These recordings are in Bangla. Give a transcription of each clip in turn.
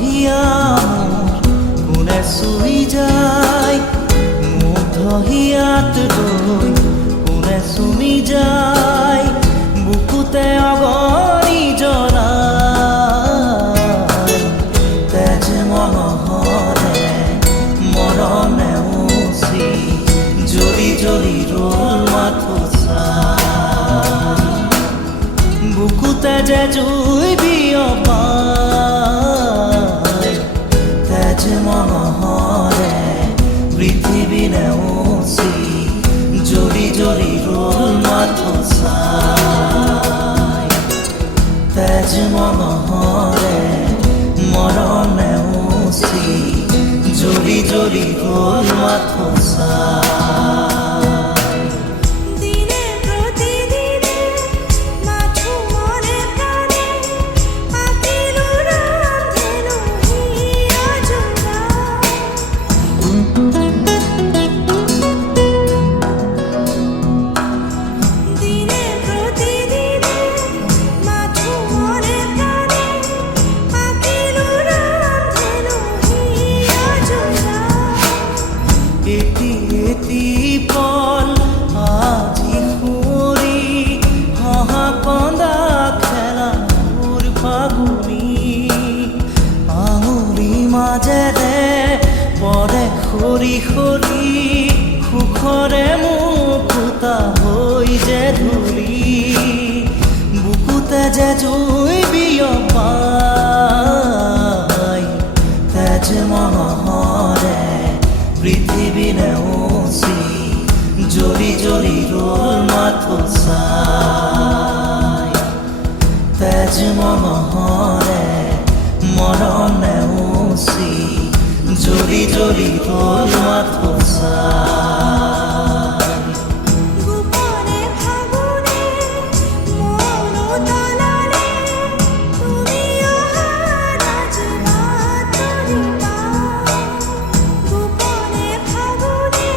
হিয়া কোনে চুই যায় মুগ্ধ হিয়াত ৰৈ কোনে চুমি যায় বুকুতে অগণি জনাই তেজ মনোহৰে মৰমে উচি জ্বলি জ্বলি ৰ'ল মাথো চাই বুকুতে যে জুই বিয়পাই তেজ মনোহৰে পৃথিৱী নেউচি জ্বলি জ্বলি ৰ'ল মাথো চাই তেজ মনোহৰে মৰম নেউচি জ্বলি জ্বলি ৰ'ল মাথো চাই খৰি খৰি সুখৰে মুকুতা হৈ যে ধূলি বুকুতে যে জুই বিয়পাই তেজ মনোহৰে পৃথিৱী নেউচি জ্বলি জ্বলি ৰ'ল মাথো চাই তেজ মনোহৰে মৰম নেউচি জ্বলি জ্বলি ৰ'ল মাথো চাই গোপনে ভাবোনে মন তললে তুমি অহা ৰাজবাটৰি পাওঁ গোপনে ভাবোনে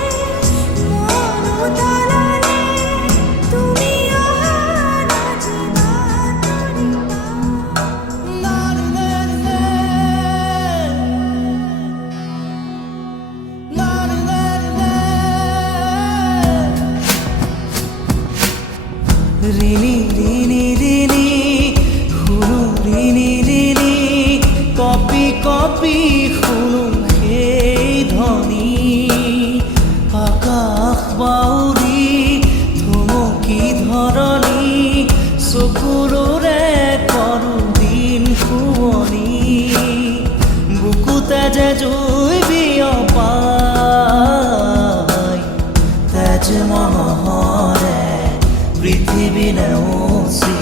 মন তললে তুমি অহা ৰাজবাটৰি রিনি রিনি রিনি শুনো রিনি রিনি কপি কপি শুনো সেই ধ্বনি আকাশ বাউৰি থমকি ধৰণি চকুৰে কৰো দিন শুৱনি বুকুতে যে জুই বিয়পাই তেজ মনোহৰে পৃথিৱী নেউচি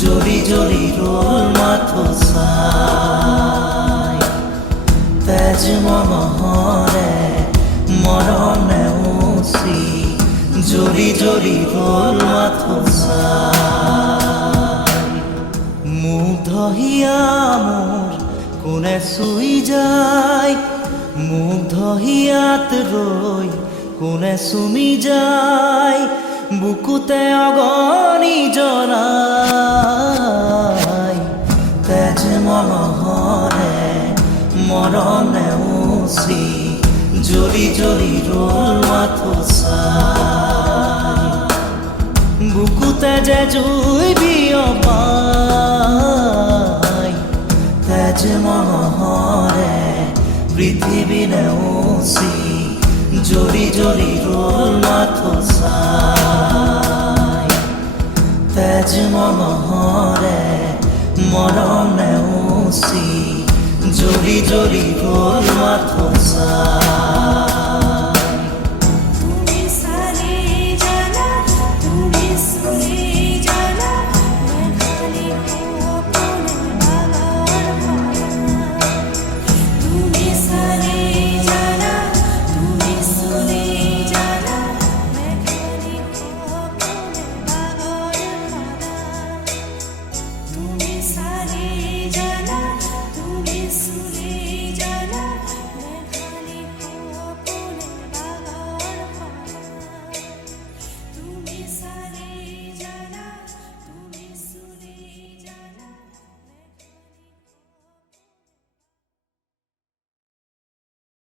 জ্বলি জ্বলি ৰ'ল মাথো চাই তেজ মনোহৰে মৰম নেউচি জ্বলি জ্বলি ৰ'ল মাথো চাই মুগ্ধ হিয়া মোৰ কোনে চুই যায় মুগ্ধ হিয়াত ৰৈ কোনে চুমি যায় বুকুতে অগণি জনাই তেজ মনোহৰে মৰম নেউচি জ্বলি জ্বলি ৰ'ল মাথো চাই বুকুতে যে জুই বিয়পাই তেজ মনোহৰে পৃথিৱী নেউচি জ্বলি জ্বলি ৰ'ল মাথো চাই তেজ মনোহৰে মৰম নেউচি জ্বলি জ্বলি ৰ'ল মাথো চাই